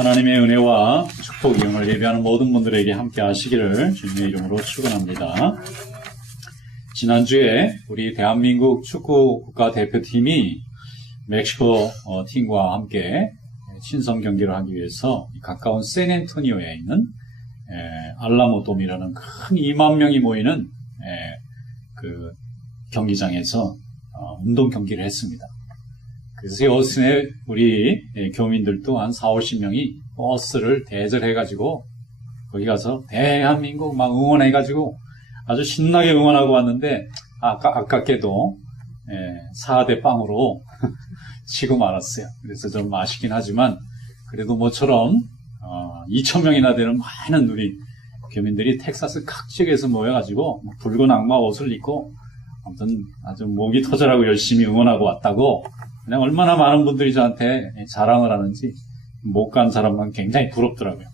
하나님의 은혜와 축복이 오늘 예배하는 모든 분들에게 함께 하시기를 주님의 이름으로 축원합니다. 지난주에 우리 대한민국 축구 국가대표팀이 멕시코 팀과 함께 친선 경기를 하기 위해서 가까운 샌앤토니오에 있는 알라모돔이라는 큰 2만 명이 모이는 그 경기장에서 운동 경기를 했습니다. 그래서 여수에 우리 교민들도 한 40~50명이 버스를 대절해가지고 거기 가서 대한민국 막 응원해가지고 아주 신나게 응원하고 왔는데 아깝게도 4대0으로 치고 말았어요. 그래서 좀 아쉽긴 하지만 그래도 모처럼 2,000명이나 되는 많은 우리 교민들이 텍사스 각 지역에서 모여가지고 붉은 악마 옷을 입고 아무튼 아주 목이 터져라고 열심히 응원하고 왔다고 그냥 얼마나 많은 분들이 저한테 자랑을 하는지 못 간 사람만 굉장히 부럽더라고요.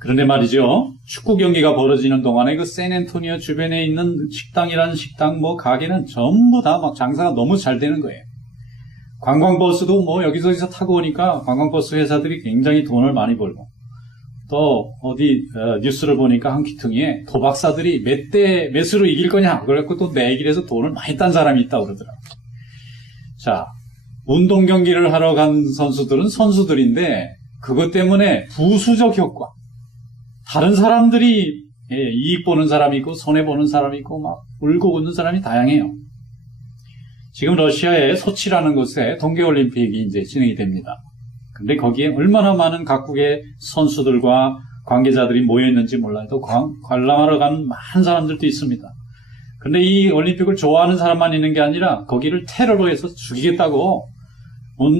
그런데 말이죠. 축구 경기가 벌어지는 동안에 그 샌앤토니오 주변에 있는 식당이라는 식당 가게는 전부 다 막 장사가 너무 잘 되는 거예요. 관광버스도 여기저기서 타고 오니까 관광버스 회사들이 굉장히 돈을 많이 벌고 또 어디 뉴스를 보니까 한 귀퉁이에 도박사들이 몇 수로 이길 거냐 그래갖고 또 내길에서 돈을 많이 딴 사람이 있다고 그러더라고요. 자, 운동 경기를 하러 간 선수들은 선수들인데 그것 때문에 부수적 효과. 다른 사람들이 이익 보는 사람이 있고 손해 보는 사람이 있고 막 울고 웃는 사람이 다양해요. 지금 러시아의 소치라는 곳에 동계올림픽이 이제 진행이 됩니다. 근데 거기에 얼마나 많은 각국의 선수들과 관계자들이 모여있는지 몰라요. 또 관람하러 가는 많은 사람들도 있습니다. 근데 이 올림픽을 좋아하는 사람만 있는 게 아니라 거기를 테러로 해서 죽이겠다고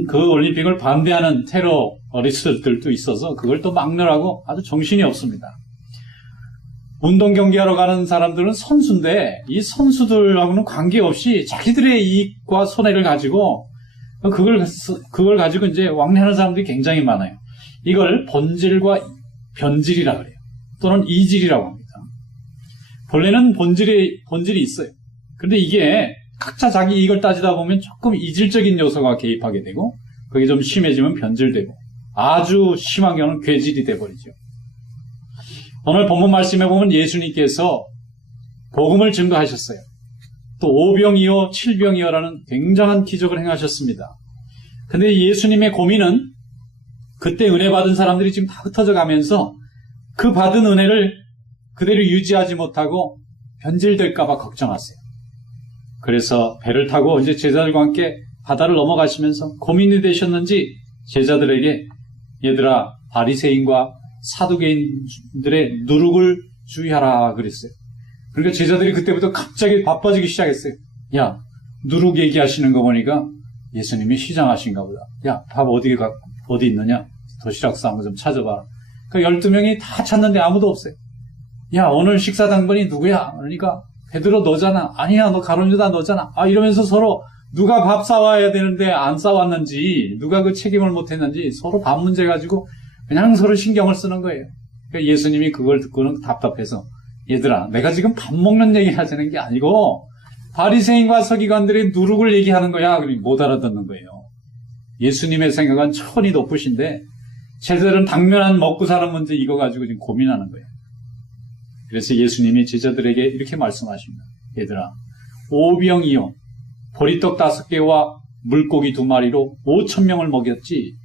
그 올림픽을 반대하는 테러리스트들도 있어서 그걸 또 막느라고 아주 정신이 없습니다. 운동 경기하러 가는 사람들은 선수인데 이 선수들하고는 관계없이 자기들의 이익과 손해를 가지고 그걸 가지고 이제 왕래하는 사람들이 굉장히 많아요. 이걸 본질과 변질이라 그래요. 또는 이질이라고 합니다. 본래는 본질이 있어요. 그런데 이게 각자 자기 이익을 따지다 보면 조금 이질적인 요소가 개입하게 되고 그게 좀 심해지면 변질되고 아주 심한 경우는 괴질이 돼버리죠. 오늘 본문 말씀에 보면 예수님께서 복음을 증거하셨어요. 또 5병이요 7병이요라는 굉장한 기적을 행하셨습니다. 근데 예수님의 고민은 그때 은혜 받은 사람들이 지금 다 흩어져 가면서 그 받은 은혜를 그대로 유지하지 못하고 변질될까봐 걱정하세요. 그래서 배를 타고 이제 제자들과 함께 바다를 넘어가시면서 고민이 되셨는지 제자들에게 얘들아 바리새인과 사두개인들의 누룩을 주의하라 그랬어요. 그러니까 제자들이 그때부터 갑자기 바빠지기 시작했어요. 야, 누룩 얘기하시는 거 보니까 예수님이 시장하신가 보다. 야, 밥 어디 있느냐? 도시락서 한번 좀 찾아봐. 그 12명이 다 찾는데 아무도 없어요. 야, 오늘 식사 당번이 누구야? 그러니까 베드로 너잖아. 아니야, 너 가룟 유다 너잖아. 이러면서 서로 누가 밥 싸와야 되는데 안 싸왔는지, 누가 그 책임을 못했는지 서로 밥 문제 가지고 그냥 서로 신경을 쓰는 거예요. 그러니까 예수님이 그걸 듣고는 답답해서 얘들아, 내가 지금 밥 먹는 얘기 하자는 게 아니고 바리새인과 서기관들의 누룩을 얘기하는 거야. 그러니 못 알아듣는 거예요. 예수님의 생각은 천이 높으신데 제자들은 당면한 먹고 사는 문제 이거 가지고 지금 고민하는 거예요. 그래서 예수님이 제자들에게 이렇게 말씀하십니다. 얘들아, 5병이요 보리떡 5개와 물고기 2마리로 5,000명을 먹였지.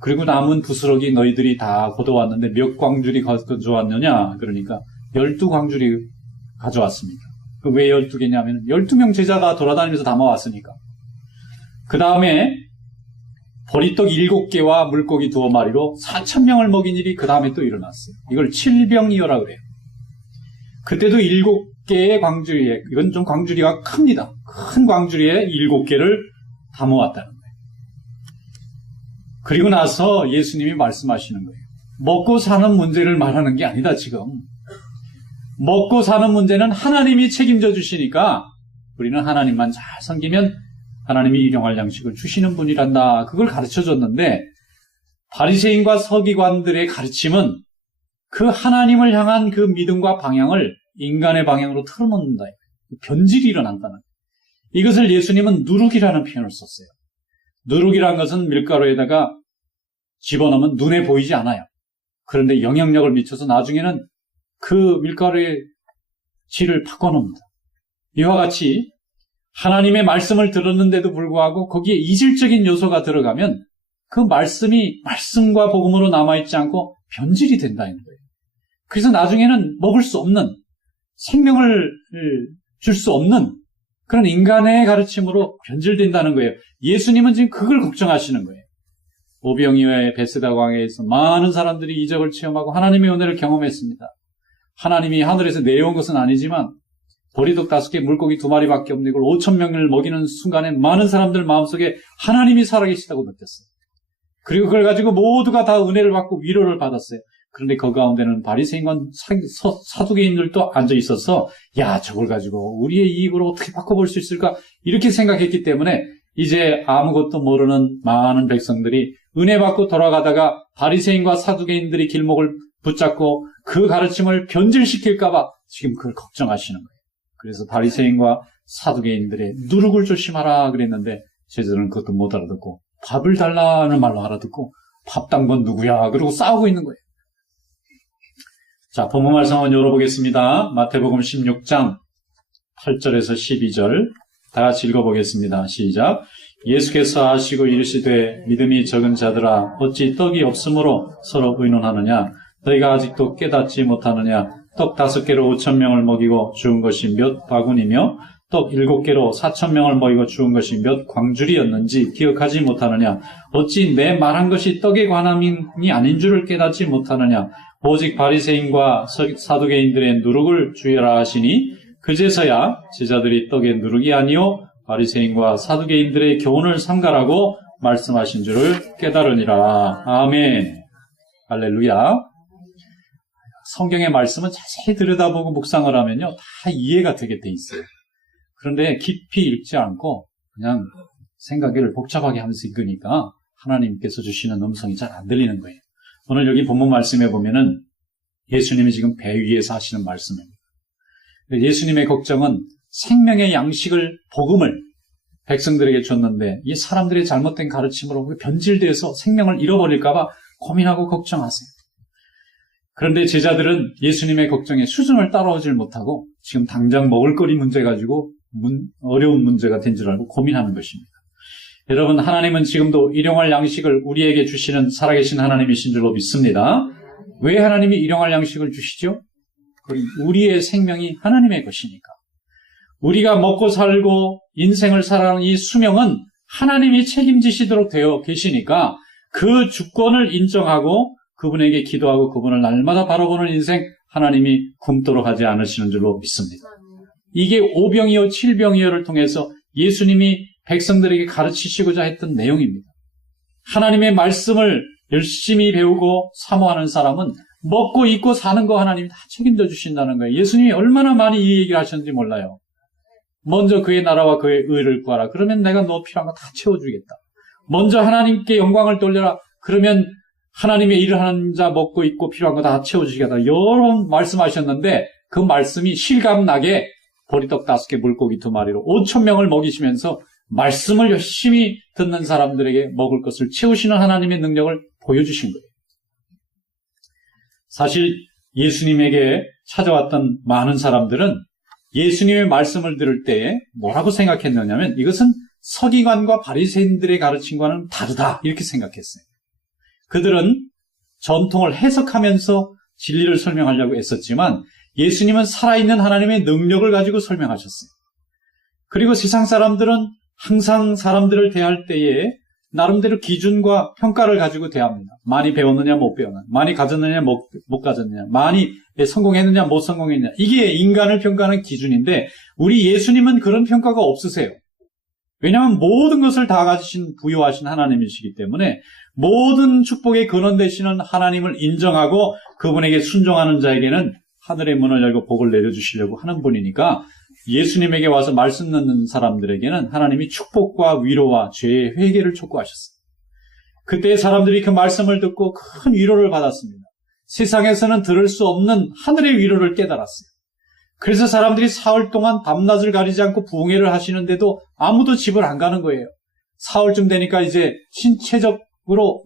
그리고 남은 부스러기 너희들이 다 걷어왔는데 몇 광줄이 가져왔느냐? 그러니까 12광줄이 가져왔습니다. 왜 12개냐면 12명 제자가 돌아다니면서 담아왔으니까. 그 다음에 보리떡 7개와 물고기 2마리로 4,000명을 먹인 일이 그 다음에 또 일어났어요. 이걸 7병이어라 그래요. 그때도 7개의 광주리에, 이건 좀 광주리가 큽니다. 큰 광주리에 7개를 담아왔다는 거예요. 그리고 나서 예수님이 말씀하시는 거예요. 먹고 사는 문제를 말하는 게 아니다, 지금. 먹고 사는 문제는 하나님이 책임져 주시니까 우리는 하나님만 잘 섬기면 하나님이 일용할 양식을 주시는 분이란다. 그걸 가르쳐 줬는데 바리새인과 서기관들의 가르침은 그 하나님을 향한 그 믿음과 방향을 인간의 방향으로 틀어놓는다. 변질이 일어난다는. 이것을 예수님은 누룩이라는 표현을 썼어요. 누룩이라는 것은 밀가루에다가 집어넣으면 눈에 보이지 않아요. 그런데 영향력을 미쳐서 나중에는 그 밀가루의 질을 바꿔놓습니다. 이와 같이 하나님의 말씀을 들었는데도 불구하고 거기에 이질적인 요소가 들어가면 그 말씀이 말씀과 복음으로 남아있지 않고 변질이 된다는 거예요. 그래서 나중에는 먹을 수 없는, 생명을 줄 수 없는 그런 인간의 가르침으로 변질된다는 거예요. 예수님은 지금 그걸 걱정하시는 거예요. 오병이어의 베세다 광야에서 많은 사람들이 이적을 체험하고 하나님의 은혜를 경험했습니다. 하나님이 하늘에서 내려온 것은 아니지만 보리떡 5개, 물고기 2마리밖에 없는 걸 5,000명을 먹이는 순간에 많은 사람들 마음속에 하나님이 살아계시다고 느꼈어요. 그리고 그걸 가지고 모두가 다 은혜를 받고 위로를 받았어요. 그런데 그 가운데는 바리새인과 사두개인들도 앉아 있어서 야, 저걸 가지고 우리의 이익으로 어떻게 바꿔볼 수 있을까? 이렇게 생각했기 때문에 이제 아무것도 모르는 많은 백성들이 은혜 받고 돌아가다가 바리새인과 사두개인들이 길목을 붙잡고 그 가르침을 변질시킬까 봐 지금 그걸 걱정하시는 거예요. 그래서 바리새인과 사두개인들의 누룩을 조심하라 그랬는데 제자들은 그것도 못 알아듣고 밥을 달라는 말로 알아듣고 밥 단 건 누구야? 그러고 싸우고 있는 거예요. 자, 본문 말씀 한번 열어보겠습니다. 마태복음 16장 8절에서 12절 다 같이 읽어보겠습니다. 시작. 예수께서 하시고 이르시되 믿음이 적은 자들아 어찌 떡이 없으므로 서로 의논하느냐? 너희가 아직도 깨닫지 못하느냐? 떡 5개로 5,000명을 먹이고 죽은 것이 몇 바구니며 떡 7개로 4,000명을 먹이고 죽은 것이 몇 광줄이었는지 기억하지 못하느냐? 어찌 내 말한 것이 떡에 관함이 아닌 줄을 깨닫지 못하느냐? 오직 바리새인과 사두개인들의 누룩을 주의하라 하시니 그제서야 제자들이 떡의 누룩이 아니요 바리새인과 사두개인들의 교훈을 삼가라고 말씀하신 줄을 깨달으니라. 아멘. 할렐루야. 성경의 말씀은 자세히 들여다보고 묵상을 하면요 다 이해가 되게 돼 있어요. 그런데 깊이 읽지 않고 그냥 생각을 복잡하게 하면서 읽으니까 하나님께서 주시는 음성이 잘 안 들리는 거예요. 오늘 여기 본문 말씀에 보면은 예수님이 지금 배 위에서 하시는 말씀입니다. 예수님의 걱정은 생명의 양식을, 복음을 백성들에게 줬는데 이 사람들의 잘못된 가르침으로 변질돼서 생명을 잃어버릴까 봐 고민하고 걱정하세요. 그런데 제자들은 예수님의 걱정에 수준을 따라오질 못하고 지금 당장 먹을거리 문제 가지고 어려운 문제가 된 줄 알고 고민하는 것입니다. 여러분, 하나님은 지금도 일용할 양식을 우리에게 주시는 살아계신 하나님이신 줄로 믿습니다. 왜 하나님이 일용할 양식을 주시죠? 우리의 생명이 하나님의 것이니까. 우리가 먹고 살고 인생을 살아가는 이 수명은 하나님이 책임지시도록 되어 계시니까 그 주권을 인정하고 그분에게 기도하고 그분을 날마다 바라보는 인생 하나님이 굶도록 하지 않으시는 줄로 믿습니다. 이게 오병이어 7병이어를 통해서 예수님이 백성들에게 가르치시고자 했던 내용입니다. 하나님의 말씀을 열심히 배우고 사모하는 사람은 먹고 입고 사는 거 하나님이 다 책임져 주신다는 거예요. 예수님이 얼마나 많이 이 얘기를 하셨는지 몰라요. 먼저 그의 나라와 그의 의를 구하라. 그러면 내가 너 필요한 거 다 채워주겠다. 먼저 하나님께 영광을 돌려라. 그러면 하나님의 일을 하는 자 먹고 입고 필요한 거 다 채워주시겠다. 여러 말씀하셨는데 그 말씀이 실감나게 보리떡 5개, 물고기 2마리로 5,000명을 먹이시면서 말씀을 열심히 듣는 사람들에게 먹을 것을 채우시는 하나님의 능력을 보여주신 거예요. 사실 예수님에게 찾아왔던 많은 사람들은 예수님의 말씀을 들을 때 뭐라고 생각했느냐면 이것은 서기관과 바리새인들의 가르침과는 다르다 이렇게 생각했어요. 그들은 전통을 해석하면서 진리를 설명하려고 애썼지만 예수님은 살아있는 하나님의 능력을 가지고 설명하셨어요. 그리고 세상 사람들은 항상 사람들을 대할 때에 나름대로 기준과 평가를 가지고 대합니다. 많이 배웠느냐 못 배웠느냐, 많이 가졌느냐 못 가졌느냐, 많이 성공했느냐 못 성공했느냐. 이게 인간을 평가하는 기준인데 우리 예수님은 그런 평가가 없으세요. 왜냐하면 모든 것을 다 가지신 부유하신 하나님이시기 때문에 모든 축복의 근원 되시는 하나님을 인정하고 그분에게 순종하는 자에게는 하늘의 문을 열고 복을 내려주시려고 하는 분이니까 예수님에게 와서 말씀 듣는 사람들에게는 하나님이 축복과 위로와 죄의 회개를 촉구하셨어요. 그때 사람들이 그 말씀을 듣고 큰 위로를 받았습니다. 세상에서는 들을 수 없는 하늘의 위로를 깨달았어요. 그래서 사람들이 사흘 동안 밤낮을 가리지 않고 부흥회를 하시는데도 아무도 집을 안 가는 거예요. 사흘쯤 되니까 이제 신체적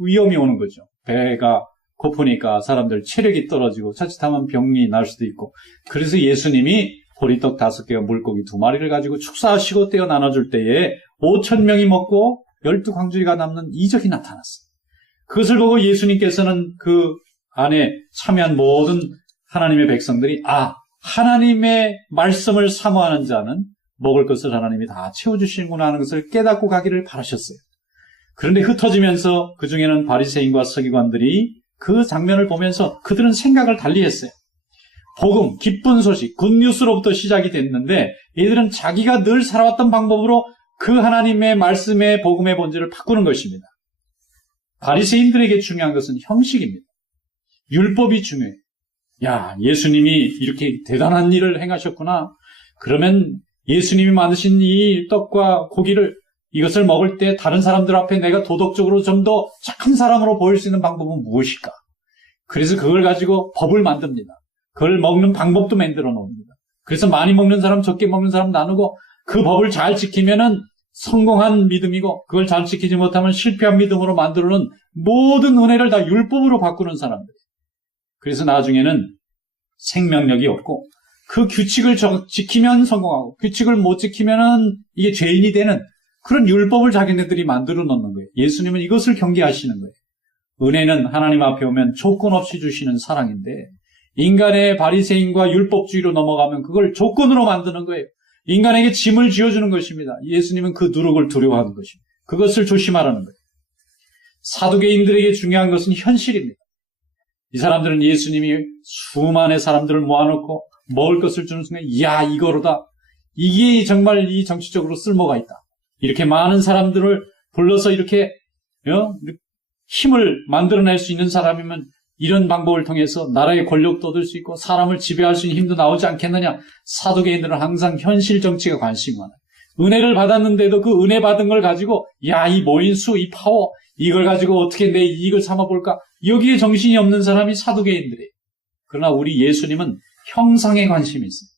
위험이 오는 거죠. 배가 고프니까 사람들 체력이 떨어지고 자칫하면 병이 날 수도 있고. 그래서 예수님이 보리떡 5개와 물고기 2마리를 가지고 축사하시고 떼어 나눠줄 때에 5,000명이 먹고 12광주리가 남는 이적이 나타났어요. 그것을 보고 예수님께서는 그 안에 참여한 모든 하나님의 백성들이 하나님의 말씀을 사모하는 자는 먹을 것을 하나님이 다 채워주시는구나 하는 것을 깨닫고 가기를 바라셨어요. 그런데 흩어지면서 그 중에는 바리새인과 서기관들이 그 장면을 보면서 그들은 생각을 달리했어요. 복음, 기쁜 소식, 굿뉴스로부터 시작이 됐는데 얘들은 자기가 늘 살아왔던 방법으로 그 하나님의 말씀의 복음의 본질을 바꾸는 것입니다. 바리새인들에게 중요한 것은 형식입니다. 율법이 중요해요. 예수님이 이렇게 대단한 일을 행하셨구나. 그러면 예수님이 만드신 이 떡과 고기를 이것을 먹을 때 다른 사람들 앞에 내가 도덕적으로 좀 더 착한 사람으로 보일 수 있는 방법은 무엇일까? 그래서 그걸 가지고 법을 만듭니다. 그걸 먹는 방법도 만들어 놓습니다. 그래서 많이 먹는 사람, 적게 먹는 사람 나누고 그 법을 잘 지키면은 성공한 믿음이고 그걸 잘 지키지 못하면 실패한 믿음으로 만들어놓은 모든 은혜를 다 율법으로 바꾸는 사람들. 그래서 나중에는 생명력이 없고 그 규칙을 지키면 성공하고 규칙을 못 지키면은 이게 죄인이 되는 그런 율법을 자기네들이 만들어 놓는 거예요. 예수님은 이것을 경계하시는 거예요. 은혜는 하나님 앞에 오면 조건 없이 주시는 사랑인데 인간의 바리새인과 율법주의로 넘어가면 그걸 조건으로 만드는 거예요. 인간에게 짐을 지어주는 것입니다. 예수님은 그 누룩을 두려워하는 것입니다. 그것을 조심하라는 거예요. 사두개인들에게 중요한 것은 현실입니다. 이 사람들은 예수님이 수많은 사람들을 모아놓고 먹을 것을 주는 순간 이거로다. 이게 정말 이 정치적으로 쓸모가 있다. 이렇게 많은 사람들을 불러서 이렇게 힘을 만들어낼 수 있는 사람이면 이런 방법을 통해서 나라의 권력도 얻을 수 있고 사람을 지배할 수 있는 힘도 나오지 않겠느냐. 사두개인들은 항상 현실 정치가 관심이 많아요. 은혜를 받았는데도 그 은혜 받은 걸 가지고 이 모인 수, 이 파워 이걸 가지고 어떻게 내 이익을 삼아볼까. 여기에 정신이 없는 사람이 사두개인들이에요. 그러나 우리 예수님은 형상에 관심이 있습니다.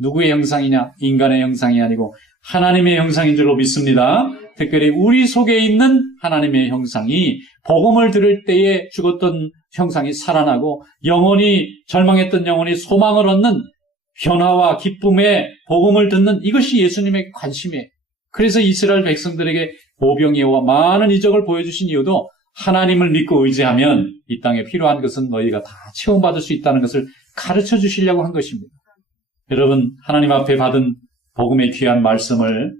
누구의 형상이냐? 인간의 형상이 아니고 하나님의 형상인 줄로 믿습니다. 특별히 우리 속에 있는 하나님의 형상이 복음을 들을 때에 죽었던 형상이 살아나고 영혼이 절망했던 영혼이 소망을 얻는 변화와 기쁨의 복음을 듣는 이것이 예수님의 관심이에요. 그래서 이스라엘 백성들에게 오병이어와 많은 이적을 보여주신 이유도 하나님을 믿고 의지하면 이 땅에 필요한 것은 너희가 다 체험받을 수 있다는 것을 가르쳐 주시려고 한 것입니다. 여러분 하나님 앞에 받은 복음의 귀한 말씀을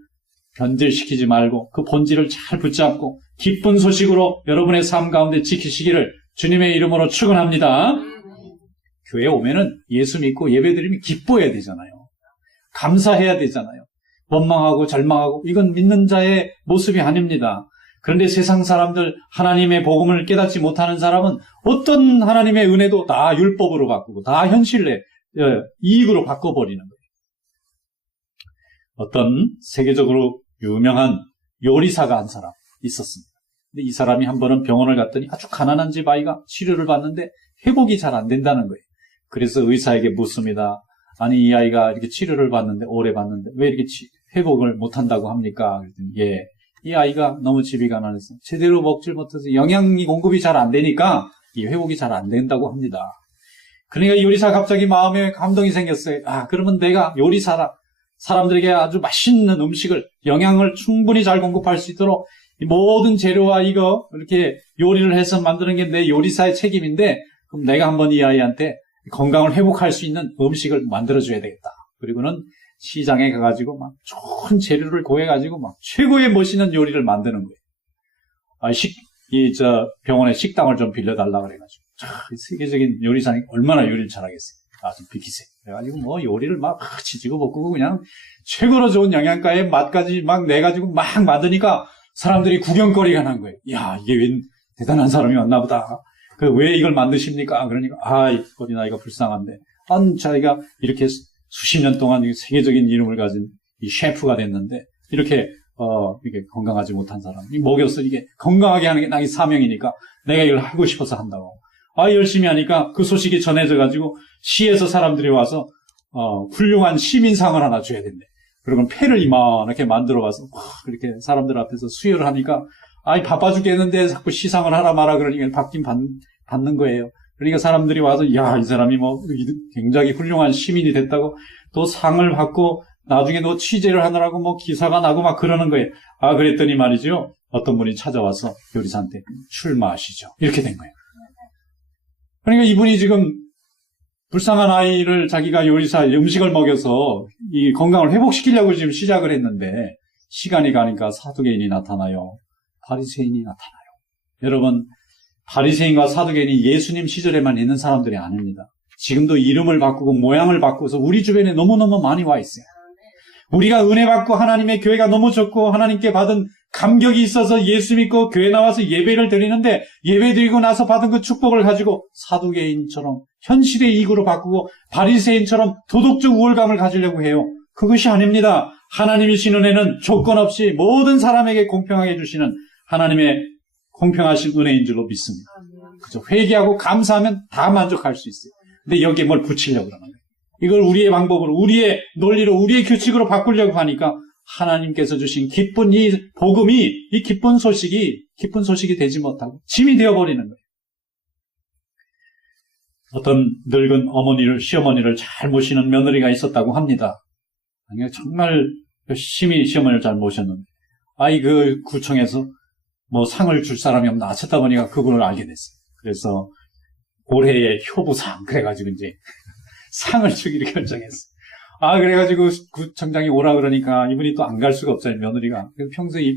변질시키지 말고 그 본질을 잘 붙잡고 기쁜 소식으로 여러분의 삶 가운데 지키시기를 주님의 이름으로 축원합니다. 교회에 오면은 예수 믿고 예배드리면 기뻐해야 되잖아요. 감사해야 되잖아요. 원망하고 절망하고 이건 믿는 자의 모습이 아닙니다. 그런데 세상 사람들 하나님의 복음을 깨닫지 못하는 사람은 어떤 하나님의 은혜도 다 율법으로 바꾸고 다 현실의 이익으로 바꿔버리는 거예요. 어떤 세계적으로 유명한 요리사가 한 사람 있었습니다. 근데 이 사람이 한 번은 병원을 갔더니 아주 가난한 집 아이가 치료를 받는데 회복이 잘 안 된다는 거예요. 그래서 의사에게 묻습니다. 아니 이 아이가 이렇게 치료를 받는데 오래 받는데 왜 이렇게 회복을 못한다고 합니까? 그랬더니 이 아이가 너무 집이 가난해서 제대로 먹질 못해서 영양이 공급이 잘 안 되니까 이 회복이 잘 안 된다고 합니다. 그러니까 요리사 갑자기 마음에 감동이 생겼어요. 그러면 내가 요리사라 사람들에게 아주 맛있는 음식을 영양을 충분히 잘 공급할 수 있도록 모든 재료와 이렇게 요리를 해서 만드는 게 내 요리사의 책임인데 그럼 내가 한번 이 아이한테 건강을 회복할 수 있는 음식을 만들어줘야 되겠다. 그리고는 시장에 가가지고 막 좋은 재료를 구해가지고 막 최고의 멋있는 요리를 만드는 거예요. 병원에 식당을 좀 빌려달라 그래가지고. 세계적인 요리사니 얼마나 요리를 잘하겠어요. 좀 비키세요. 그래가지고 요리를 막 지지고 볶고 그냥 최고로 좋은 영양가의 맛까지 막 내가지고 막 만드니까 사람들이 구경거리가 난 거예요. 이게 웬 대단한 사람이 왔나 보다. 왜 이걸 만드십니까? 그러니까, 어린아이가 불쌍한데. 자기가 이렇게 수십 년 동안 세계적인 이름을 가진 이 셰프가 됐는데, 이렇게 건강하지 못한 사람이 먹여서 이게 건강하게 하는 게 나의 사명이니까 내가 이걸 하고 싶어서 한다고. 열심히 하니까 그 소식이 전해져가지고 시에서 사람들이 와서, 훌륭한 시민상을 하나 줘야 된대. 그러면 패를 이만하게 만들어가서 이렇게 사람들 앞에서 수여를 하니까 아이, 바빠 죽겠는데 자꾸 시상을 하라 마라 그러니까 받는 거예요. 그러니까 사람들이 와서, 야, 이 사람이 뭐 굉장히 훌륭한 시민이 됐다고 또 상을 받고 나중에 또 취재를 하느라고 뭐 기사가 나고 막 그러는 거예요. 아, 그랬더니 말이죠. 어떤 분이 찾아와서 요리사한테 출마하시죠. 이렇게 된 거예요. 그러니까 이분이 지금 불쌍한 아이를 자기가 요리사 음식을 먹여서 이 건강을 회복시키려고 지금 시작을 했는데 시간이 가니까 사두개인이 나타나요. 바리새인이 나타나요. 여러분, 바리새인과 사두개인이 예수님 시절에만 있는 사람들이 아닙니다. 지금도 이름을 바꾸고 모양을 바꾸어서 우리 주변에 너무너무 많이 와 있어요. 우리가 은혜 받고 하나님의 교회가 너무 좋고 하나님께 받은 감격이 있어서 예수 믿고 교회 나와서 예배를 드리는데 예배 드리고 나서 받은 그 축복을 가지고 사두개인처럼 현실의 이익으로 바꾸고 바리새인처럼 도덕적 우월감을 가지려고 해요. 그것이 아닙니다. 하나님이 주신 은혜는 조건 없이 모든 사람에게 공평하게 주시는 하나님의 공평하신 은혜인 줄로 믿습니다. 그죠? 회개하고 감사하면 다 만족할 수 있어요. 근데 여기에 뭘 붙이려고 그러는 거예요. 이걸 우리의 방법으로, 우리의 논리로, 우리의 규칙으로 바꾸려고 하니까 하나님께서 주신 기쁜 이 복음이, 이 기쁜 소식이 되지 못하고 짐이 되어버리는 거예요. 어떤 늙은 시어머니를 잘 모시는 며느리가 있었다고 합니다. 아니, 정말 열심히 시어머니를 잘 모셨는데, 그 구청에서 뭐 상을 줄 사람이 없나 찾다 보니까 그분을 알게 됐어요. 그래서 올해의 효부상, 그래가지고 이제 상을 주기로 결정했어요. 그래가지고 구청장이 오라 그러니까 이분이 또 안 갈 수가 없어요, 며느리가. 그래서 평소에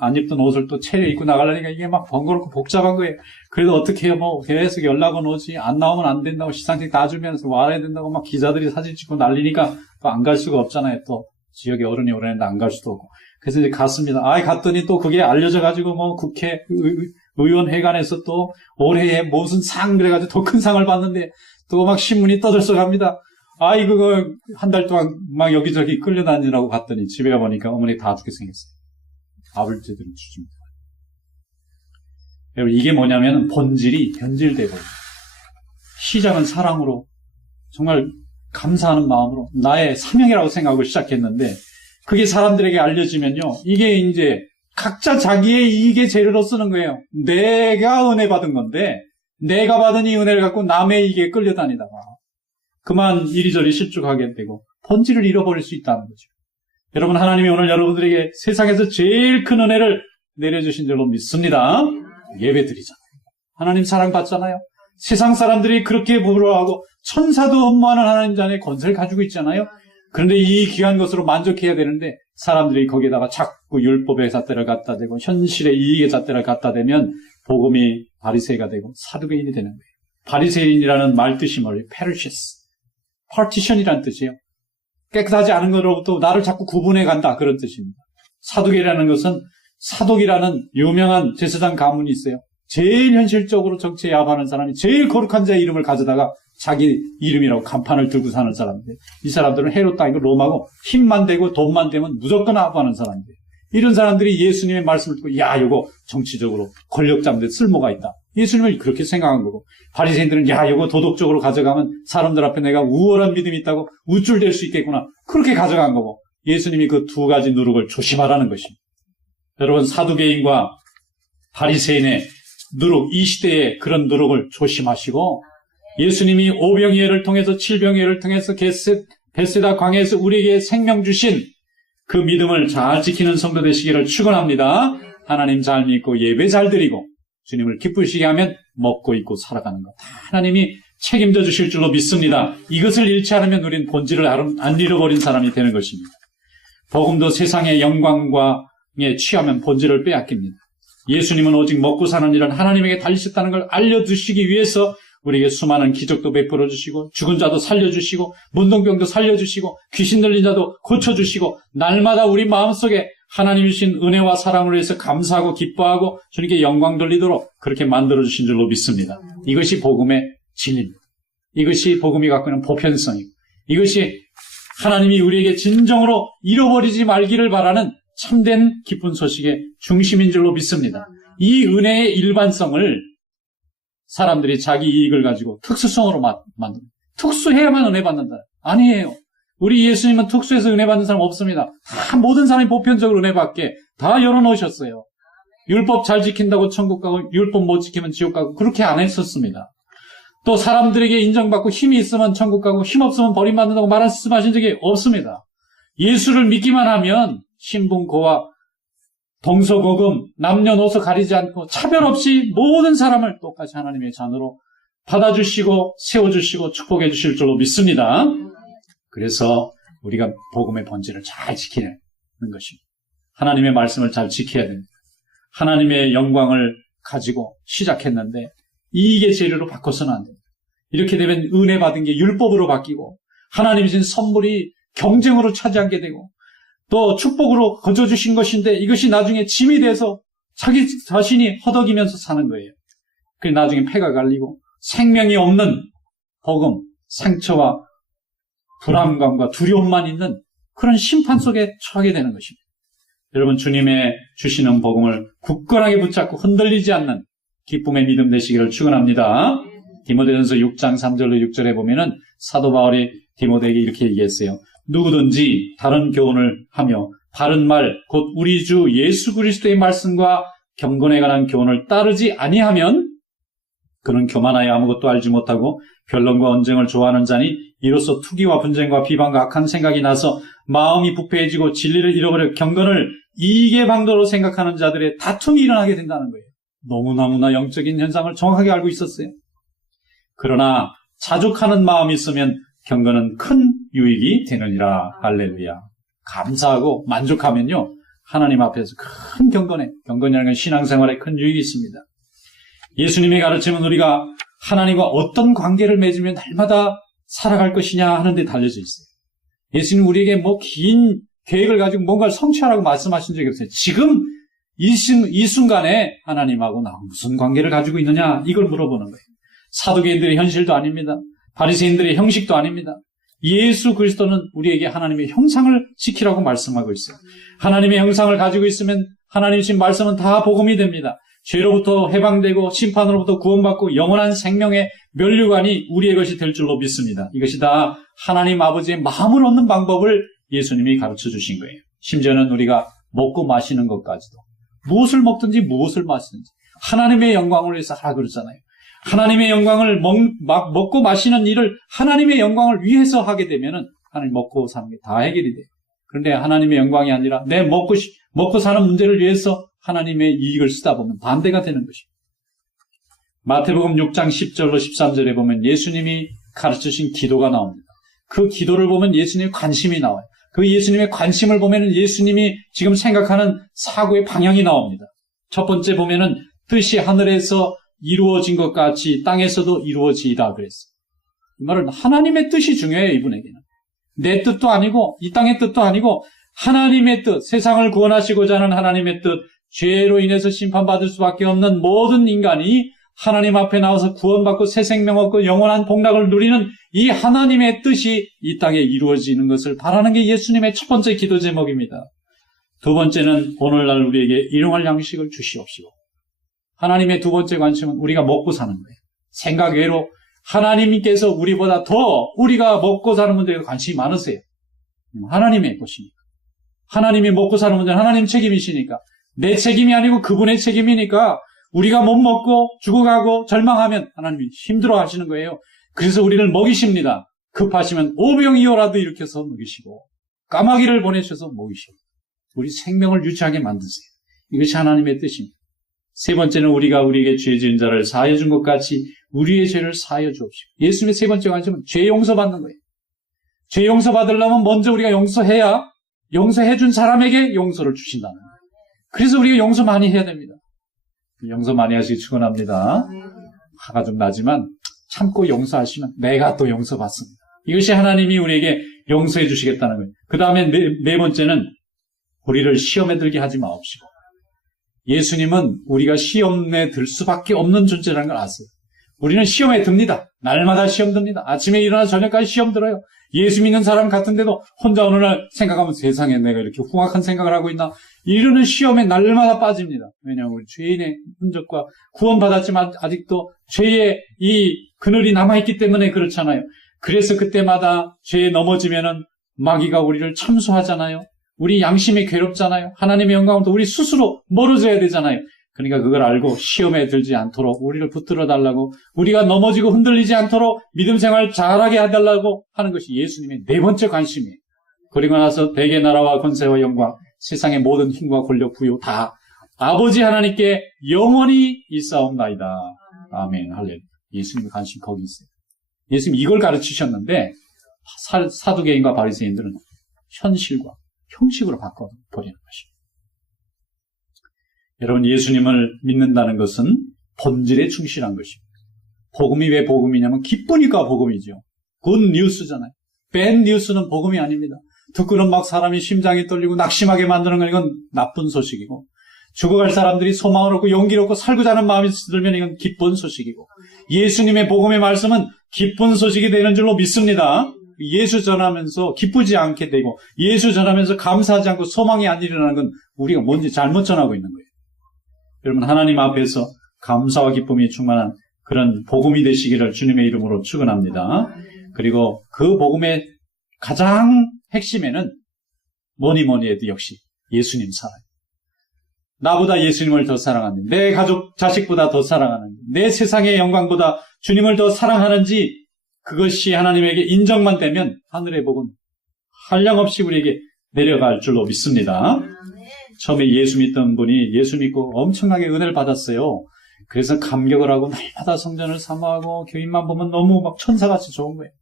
안 입던 옷을 또 차려 입고 나가려니까 이게 막 번거롭고 복잡한 거예요. 그래도 어떻게 해요? 뭐 계속 연락은 오지. 안 나오면 안 된다고 시상식 다 주면서 와야 된다고 막 기자들이 사진 찍고 난리니까 또 안 갈 수가 없잖아요. 또 지역에 어른이 오라는데 안 갈 수도 없고. 그래서 이제 갔습니다. 갔더니 또 그게 알려져가지고 뭐 국회 의원회관에서 또 올해에 무슨 상 그래가지고 더 큰 상을 받는데 또 막 신문이 떠들썩합니다. 그거 한 달 동안 막 여기저기 끌려다니라고 갔더니 집에 가보니까 어머니 다 죽게 생겼어요. 밥을 제대로 주지 못하고. 여러분, 이게 뭐냐면 본질이 변질되고 시작은 사랑으로 정말 감사하는 마음으로 나의 사명이라고 생각하고 시작했는데 그게 사람들에게 알려지면요. 이게 이제 각자 자기의 이익의 재료로 쓰는 거예요. 내가 은혜 받은 건데 내가 받은 이 은혜를 갖고 남의 이익에 끌려다니다가 그만 이리저리 실족하게 되고 본질을 잃어버릴 수 있다는 거죠. 여러분, 하나님이 오늘 여러분들에게 세상에서 제일 큰 은혜를 내려주신 줄로 믿습니다. 예배 드리잖아요. 하나님 사랑받잖아요. 세상 사람들이 그렇게 부러워하고 천사도 업무하는 하나님 자녀의 권세를 가지고 있잖아요. 그런데 이 귀한 것으로 만족해야 되는데 사람들이 거기에다가 자꾸 율법의 잣대를 갖다 대고 현실의 이익의 잣대를 갖다 대면 복음이 바리새가 되고 사두개인이 되는 거예요. 바리새인이라는 말 뜻이 뭐예요? 페르시스. 파티션이라는 뜻이에요. 깨끗하지 않은 것으로부터 나를 자꾸 구분해 간다, 그런 뜻입니다. 사두개라는 것은 사독이라는 유명한 제사장 가문이 있어요. 제일 현실적으로 정치에 야합하는 사람이 제일 거룩한 자의 이름을 가져다가 자기 이름이라고 간판을 들고 사는 사람들. 이 사람들은 헤롯 땅이고 로마고 힘만 되고 돈만 되면 무조건 아부하는 사람들. 이런 사람들이 예수님의 말씀을 듣고 이거 정치적으로 권력 잡는 데 쓸모가 있다. 예수님을 그렇게 생각한 거고, 바리새인들은 이거 도덕적으로 가져가면 사람들 앞에 내가 우월한 믿음이 있다고 우쭐댈 수 있겠구나. 그렇게 가져간 거고, 예수님이 그 두 가지 누룩을 조심하라는 것입니다. 여러분, 사두개인과 바리새인의 누룩, 이 시대의 그런 누룩을 조심하시고, 예수님이 오병이어를 통해서 칠병이어를 통해서 베세다 광야에서 우리에게 생명 주신 그 믿음을 잘 지키는 성도 되시기를 축원합니다. 하나님 잘 믿고 예배 잘 드리고 주님을 기쁘시게 하면 먹고 입고 살아가는 것 하나님이 책임져 주실 줄로 믿습니다. 이것을 잃지 않으면 우리는 본질을 안 잃어버린 사람이 되는 것입니다. 복음도 세상의 영광에 취하면 본질을 빼앗깁니다. 예수님은 오직 먹고 사는 일은 하나님에게 달리셨다는 걸 알려주시기 위해서 우리에게 수많은 기적도 베풀어 주시고 죽은 자도 살려주시고 문둥병도 살려주시고 귀신 들린 자도 고쳐주시고 날마다 우리 마음속에 하나님이 주신 은혜와 사랑으로 해서 감사하고 기뻐하고 주님께 영광 돌리도록 그렇게 만들어주신 줄로 믿습니다. 이것이 복음의 진리입니다. 이것이 복음이 갖고 있는 보편성이고 이것이 하나님이 우리에게 진정으로 잃어버리지 말기를 바라는 참된 기쁜 소식의 중심인 줄로 믿습니다. 이 은혜의 일반성을 사람들이 자기 이익을 가지고 특수성으로 만듭니다. 특수해야만 은혜 받는다. 아니에요. 우리 예수님은 특수해서 은혜 받는 사람 없습니다. 다 모든 사람이 보편적으로 은혜 받게 다 열어놓으셨어요. 율법 잘 지킨다고 천국 가고 율법 못 지키면 지옥 가고 그렇게 안 했었습니다. 또 사람들에게 인정받고 힘이 있으면 천국 가고 힘 없으면 버림받는다고 말씀하신 적이 없습니다. 예수를 믿기만 하면 신분고와 동서고금, 남녀노소 가리지 않고 차별 없이 모든 사람을 똑같이 하나님의 자녀로 받아주시고 세워주시고 축복해 주실 줄로 믿습니다. 그래서 우리가 복음의 본질을 잘 지키는 것입니다. 하나님의 말씀을 잘 지켜야 됩니다. 하나님의 영광을 가지고 시작했는데 이익의 재료로 바꿔서는 안 됩니다. 이렇게 되면 은혜 받은 게 율법으로 바뀌고 하나님이 주신 선물이 경쟁으로 차지하게 되고 또 축복으로 거저주신 것인데 이것이 나중에 짐이 돼서 자기 자신이 허덕이면서 사는 거예요. 그래 나중에 폐가 갈리고 생명이 없는 복음, 상처와 불안감과 두려움만 있는 그런 심판 속에 처하게 되는 것입니다. 여러분 주님의 주시는 복음을 굳건하게 붙잡고 흔들리지 않는 기쁨의 믿음 되시기를 축원합니다. 디모데전서 6장 3절로 6절에 보면은 사도 바울이 디모데에게 이렇게 얘기했어요. 누구든지 다른 교훈을 하며 바른 말, 곧 우리 주 예수 그리스도의 말씀과 경건에 관한 교훈을 따르지 아니하면 그는 교만하여 아무것도 알지 못하고 변론과 언쟁을 좋아하는 자니 이로써 투기와 분쟁과 비방과 악한 생각이 나서 마음이 부패해지고 진리를 잃어버려 경건을 이익의 방도로 생각하는 자들의 다툼이 일어나게 된다는 거예요. 너무나 영적인 현상을 정확하게 알고 있었어요. 그러나 자족하는 마음이 있으면 경건은 큰 유익이 되느니라. 할렐루야. 감사하고 만족하면요 하나님 앞에서 큰 경건이라는 건 신앙생활에 큰 유익이 있습니다. 예수님의 가르침은 우리가 하나님과 어떤 관계를 맺으면 날마다 살아갈 것이냐 하는 데 달려져 있어요. 예수님 우리에게 긴 계획을 가지고 뭔가를 성취하라고 말씀하신 적이 없어요. 지금 이 순간에 하나님하고 나 무슨 관계를 가지고 있느냐 이걸 물어보는 거예요. 사두개인들의 현실도 아닙니다. 바리새인들의 형식도 아닙니다. 예수 그리스도는 우리에게 하나님의 형상을 지키라고 말씀하고 있어요. 하나님의 형상을 가지고 있으면 하나님 주신 말씀은 다 복음이 됩니다. 죄로부터 해방되고 심판으로부터 구원받고 영원한 생명의 면류관이 우리의 것이 될 줄로 믿습니다. 이것이 다 하나님 아버지의 마음을 얻는 방법을 예수님이 가르쳐 주신 거예요. 심지어는 우리가 먹고 마시는 것까지도 무엇을 먹든지 무엇을 마시든지 하나님의 영광을 위해서 하라 그러잖아요. 하나님의 영광을 먹고 마시는 일을 하나님의 영광을 위해서 하게 되면은 하나님 먹고 사는 게 다 해결이 돼요. 그런데 하나님의 영광이 아니라 내 먹고 사는 문제를 위해서 하나님의 이익을 쓰다 보면 반대가 되는 것입니다. 마태복음 6장 10절로 13절에 보면 예수님이 가르치신 기도가 나옵니다. 그 기도를 보면 예수님의 관심이 나와요. 그 예수님의 관심을 보면 예수님이 지금 생각하는 사고의 방향이 나옵니다. 첫 번째 보면은 뜻이 하늘에서 이루어진 것 같이 땅에서도 이루어지이다 그랬어요. 이 말은 하나님의 뜻이 중요해요. 이분에게는. 내 뜻도 아니고 이 땅의 뜻도 아니고 하나님의 뜻, 세상을 구원하시고자 하는 하나님의 뜻, 죄로 인해서 심판받을 수밖에 없는 모든 인간이 하나님 앞에 나와서 구원받고 새 생명 얻고 영원한 복락을 누리는 이 하나님의 뜻이 이 땅에 이루어지는 것을 바라는 게 예수님의 첫 번째 기도 제목입니다. 두 번째는 오늘날 우리에게 일용할 양식을 주시옵시고, 하나님의 두 번째 관심은 우리가 먹고 사는 거예요. 생각 외로 하나님께서 우리보다 더 우리가 먹고 사는 문제에 관심이 많으세요. 하나님의 것이니까. 하나님이 먹고 사는 문제는 하나님 책임이시니까. 내 책임이 아니고 그분의 책임이니까 우리가 못 먹고 죽어가고 절망하면 하나님이 힘들어 하시는 거예요. 그래서 우리를 먹이십니다. 급하시면 오병이어라도 일으켜서 먹이시고 까마귀를 보내셔서 먹이시고 우리 생명을 유지하게 만드세요. 이것이 하나님의 뜻입니다. 세 번째는 우리가 우리에게 죄 지은 자를 사하여 준 것 같이 우리의 죄를 사하여 주옵시고. 예수님의 세 번째 관심은 죄 용서받는 거예요. 죄 용서받으려면 먼저 우리가 용서해야 용서해 준 사람에게 용서를 주신다는 거예요. 그래서 우리가 용서 많이 해야 됩니다. 용서 많이 하시기 축원합니다. 화가 좀 나지만 참고 용서하시면 내가 또 용서받습니다. 이것이 하나님이 우리에게 용서해 주시겠다는 거예요. 그 다음에 네 번째는 우리를 시험에 들게 하지 마옵시고. 예수님은 우리가 시험에 들 수밖에 없는 존재라는 걸 아세요. 우리는 시험에 듭니다. 날마다 시험 듭니다. 아침에 일어나 저녁까지 시험 들어요. 예수 믿는 사람 같은데도 혼자 어느 날 생각하면 세상에 내가 이렇게 흉악한 생각을 하고 있나, 이러는 시험에 날마다 빠집니다. 왜냐하면 우리 죄인의 흔적과 구원받았지만 아직도 죄의 이 그늘이 남아있기 때문에 그렇잖아요. 그래서 그때마다 죄에 넘어지면은 마귀가 우리를 참수하잖아요. 우리 양심이 괴롭잖아요. 하나님의 영광부터 우리 스스로 멀어져야 되잖아요. 그러니까 그걸 알고 시험에 들지 않도록 우리를 붙들어 달라고, 우리가 넘어지고 흔들리지 않도록 믿음 생활 잘하게 해달라고 하는 것이 예수님의 네 번째 관심이에요. 그리고 나서 대개 나라와 권세와 영광, 세상의 모든 힘과 권력 부요 다 아버지 하나님께 영원히 있사옵나이다. 아멘. 할렐루야. 예수님의 관심 거기 있어요. 예수님 이걸 가르치셨는데 사두개인과 바리새인들은 현실과 형식으로 바꿔버리는 것입니다. 여러분, 예수님을 믿는다는 것은 본질에 충실한 것입니다. 복음이 왜 복음이냐면 기쁘니까 복음이죠. 굿 뉴스잖아요. 밴 뉴스는 복음이 아닙니다. 듣고는 막 사람이 심장이 떨리고 낙심하게 만드는 건 이건 나쁜 소식이고, 죽어갈 사람들이 소망을 얻고 용기를 얻고 살고자 하는 마음이 들면 이건 기쁜 소식이고, 예수님의 복음의 말씀은 기쁜 소식이 되는 줄로 믿습니다. 예수 전하면서 기쁘지 않게 되고, 예수 전하면서 감사하지 않고 소망이 안 일어나는 건 우리가 뭔지 잘못 전하고 있는 거예요. 여러분, 하나님 앞에서 감사와 기쁨이 충만한 그런 복음이 되시기를 주님의 이름으로 축원합니다. 그리고 그 복음의 가장 핵심에는 뭐니 해도 역시 예수님 사랑. 나보다 예수님을 더 사랑하는, 내 가족, 자식보다 더 사랑하는, 내 세상의 영광보다 주님을 더 사랑하는지, 그것이 하나님에게 인정만 되면 하늘의 복은 한량없이 우리에게 내려갈 줄로 믿습니다. 처음에 예수 믿던 분이 예수 믿고 엄청나게 은혜를 받았어요. 그래서 감격을 하고 날마다 성전을 사모하고 교인만 보면 너무 막 천사같이 좋은 거예요.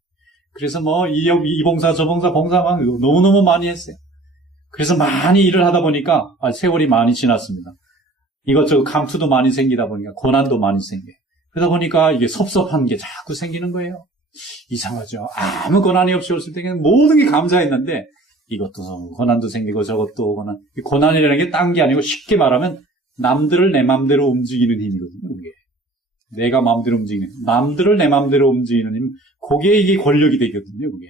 그래서 뭐 이 봉사 저 봉사 막 너무너무 많이 했어요. 그래서 많이 일을 하다 보니까 세월이 많이 지났습니다. 이것저것 감투도 많이 생기다 보니까 고난도 많이 생겨요. 그러다 보니까 이게 섭섭한 게 자꾸 생기는 거예요. 이상하죠. 아무 고난이 없이 올을 때는 모든 게 감사했는데 이것도 고난도 생기고 저것도 고난. 고난이라는 게 딴 게 아니고 쉽게 말하면 남들을 내 마음대로 움직이는 힘이거든요. 그게. 내가 마음대로 움직이는, 남들을 내 마음대로 움직이는 힘, 그게 이게 권력이 되거든요. 그게.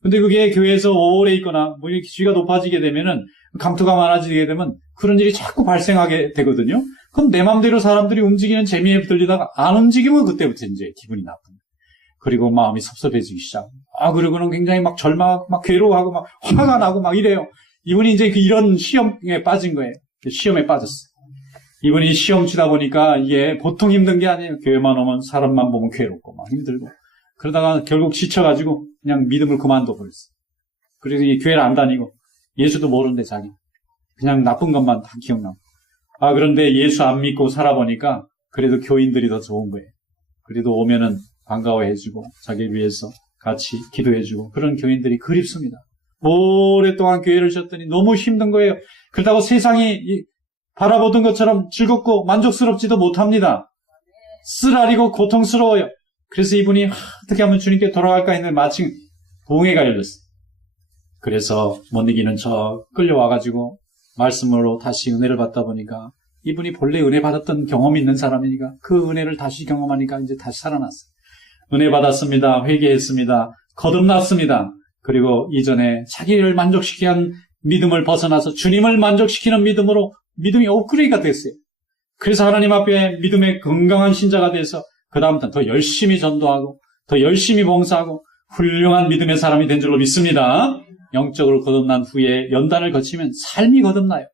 근데 그게 교회에서 오래 있거나 뭐 이렇게 지위가 높아지게 되면은, 감투가 많아지게 되면 그런 일이 자꾸 발생하게 되거든요. 그럼 내 마음대로 사람들이 움직이는 재미에 들리다가 안 움직이면 그때부터 이제 기분이 나쁩니다. 그리고 마음이 섭섭해지기 시작. 그리고는 굉장히 막 절망하고, 막 괴로워하고, 막 화가 나고, 막 이래요. 이분이 이제 이런 시험에 빠진 거예요. 시험에 빠졌어요. 이분이 시험 치다 보니까 이게 보통 힘든 게 아니에요. 교회만 오면 사람만 보면 괴롭고, 막 힘들고. 그러다가 결국 지쳐가지고 그냥 믿음을 그만둬 버렸어요. 그래서 이 교회를 안 다니고, 예수도 모르는데 자기. 그냥 나쁜 것만 다 기억나고. 그런데 예수 안 믿고 살아보니까 그래도 교인들이 더 좋은 거예요. 그래도 오면은 반가워해주고 자기를 위해서 같이 기도해주고 그런 교인들이 그립습니다. 오랫동안 교회를 쉬었더니 너무 힘든 거예요. 그렇다고 세상이 바라보던 것처럼 즐겁고 만족스럽지도 못합니다. 쓰라리고 고통스러워요. 그래서 이분이 어떻게 하면 주님께 돌아갈까 했는데 마침 봉해가 열렸어요. 그래서 못 이기는 저 끌려와가지고 말씀으로 다시 은혜를 받다 보니까 이분이 본래 은혜 받았던 경험이 있는 사람이니까 그 은혜를 다시 경험하니까 이제 다시 살아났어요. 은혜 받았습니다. 회개했습니다. 거듭났습니다. 그리고 이전에 자기를 만족시키게 한 믿음을 벗어나서 주님을 만족시키는 믿음으로 믿음이 업그레이드가 됐어요. 그래서 하나님 앞에 믿음의 건강한 신자가 돼서 그 다음부터는 더 열심히 전도하고 더 열심히 봉사하고 훌륭한 믿음의 사람이 된 줄로 믿습니다. 영적으로 거듭난 후에 연단을 거치면 삶이 거듭나요.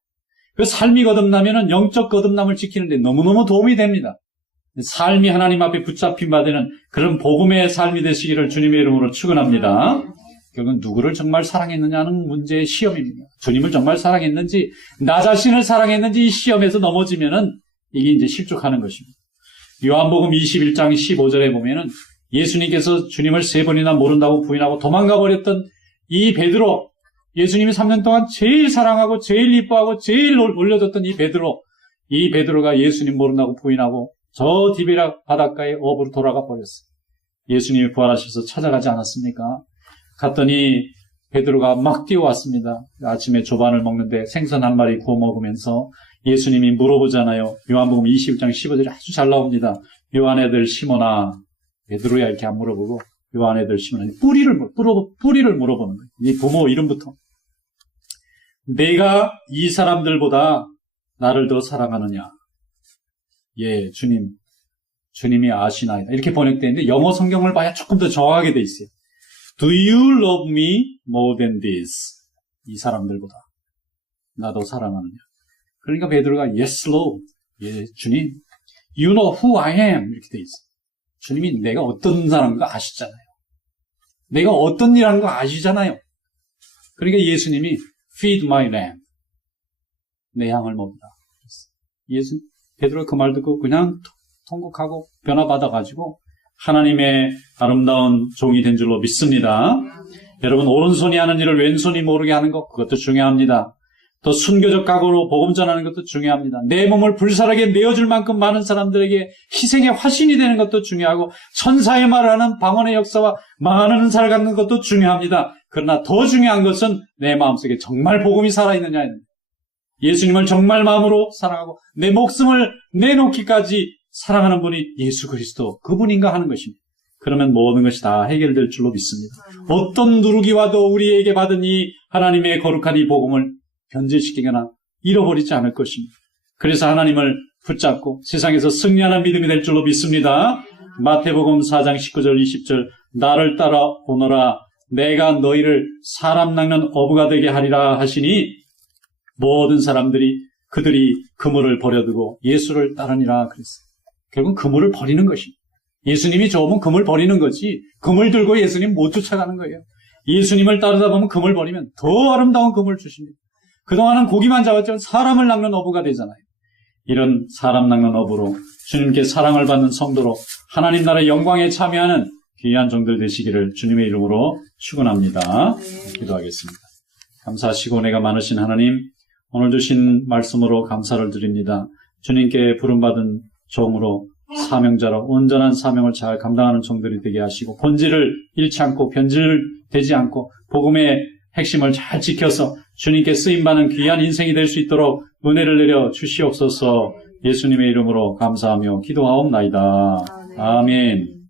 그 삶이 거듭나면은 영적 거듭남을 지키는데 너무너무 도움이 됩니다. 삶이 하나님 앞에 붙잡힌 바 되는 그런 복음의 삶이 되시기를 주님의 이름으로 축원합니다. 결국은 누구를 정말 사랑했느냐는 문제의 시험입니다. 주님을 정말 사랑했는지, 나 자신을 사랑했는지 이 시험에서 넘어지면은 이게 이제 실족하는 것입니다. 요한복음 21장 15절에 보면은 예수님께서 주님을 3번이나 모른다고 부인하고 도망가 버렸던 이 베드로, 예수님이 3년 동안 제일 사랑하고 제일 이뻐하고 제일 올려줬던 이 베드로가 예수님 모른다고 부인하고 저 디베라 바닷가에 업으로 돌아가 버렸어요. 예수님이 부활하셔서 찾아가지 않았습니까? 갔더니 베드로가 막 뛰어왔습니다. 아침에 조반을 먹는데 생선 한 마리 구워 먹으면서 예수님이 물어보잖아요. 요한복음 21장 15절이 아주 잘 나옵니다. 요한의 아들 시몬아, 베드로야 이렇게 안 물어보고 요한의 아들 시몬아, 뿌리를 물어보는 거예요. 이 부모 이름부터. 내가 이 사람들보다 나를 더 사랑하느냐? 예, 주님이 아시나이다. 이렇게 번역되어 있는데 영어 성경을 봐야 조금 더 정확하게 돼 있어요. Do you love me more than this? 이 사람들보다 나 더 사랑하느냐? 그러니까 베드로가 Yes, Lord. 예, 주님, you know who I am. 이렇게 돼 있어요. 주님이 내가 어떤 사람인가 아시잖아요. 내가 어떤 일 하는 거 아시잖아요. 그러니까 예수님이 feed my lamb. 내 양을 먹이라. 베드로가 그 말 듣고 그냥 통곡하고 변화받아가지고 하나님의 아름다운 종이 된 줄로 믿습니다. 여러분, 오른손이 하는 일을 왼손이 모르게 하는 것, 그것도 중요합니다. 또 순교적 각오로 복음 전하는 것도 중요합니다. 내 몸을 불살하게 내어줄 만큼 많은 사람들에게 희생의 화신이 되는 것도 중요하고, 천사의 말을 하는 방언의 역사와 많은 은사를 갖는 것도 중요합니다. 그러나 더 중요한 것은 내 마음속에 정말 복음이 살아있느냐입니다. 예수님을 정말 마음으로 사랑하고 내 목숨을 내놓기까지 사랑하는 분이 예수 그리스도, 그분인가 하는 것입니다. 그러면 모든 것이 다 해결될 줄로 믿습니다. 어떤 누르기 와도 우리에게 받은 이 하나님의 거룩한 이 복음을 변질시키거나 잃어버리지 않을 것입니다. 그래서 하나님을 붙잡고 세상에서 승리하는 믿음이 될 줄로 믿습니다. 마태복음 4장 19절 20절 나를 따라 오너라 내가 너희를 사람 낚는 어부가 되게 하리라 하시니 모든 사람들이 그들이 그물을 버려두고 예수를 따르니라 그랬어요. 결국은 그물을 버리는 것입니다. 예수님이 좋으면 그물 버리는 거지 그물 들고 예수님 못 쫓아가는 거예요. 예수님을 따르다 보면 그물 버리면 더 아름다운 그물 주십니다. 그동안은 고기만 잡았지만 사람을 낚는 어부가 되잖아요. 이런 사람 낚는 어부로 주님께 사랑을 받는 성도로 하나님 나라의 영광에 참여하는 귀한 종들 되시기를 주님의 이름으로 축원합니다. 기도하겠습니다. 감사하시고 은혜가 많으신 하나님, 오늘 주신 말씀으로 감사를 드립니다. 주님께 부름받은 종으로 사명자로 온전한 사명을 잘 감당하는 종들이 되게 하시고 본질을 잃지 않고 변질되지 않고 복음의 핵심을 잘 지켜서 주님께 쓰임받는 귀한 인생이 될 수 있도록 은혜를 내려 주시옵소서. 예수님의 이름으로 감사하며 기도하옵나이다. 아멘.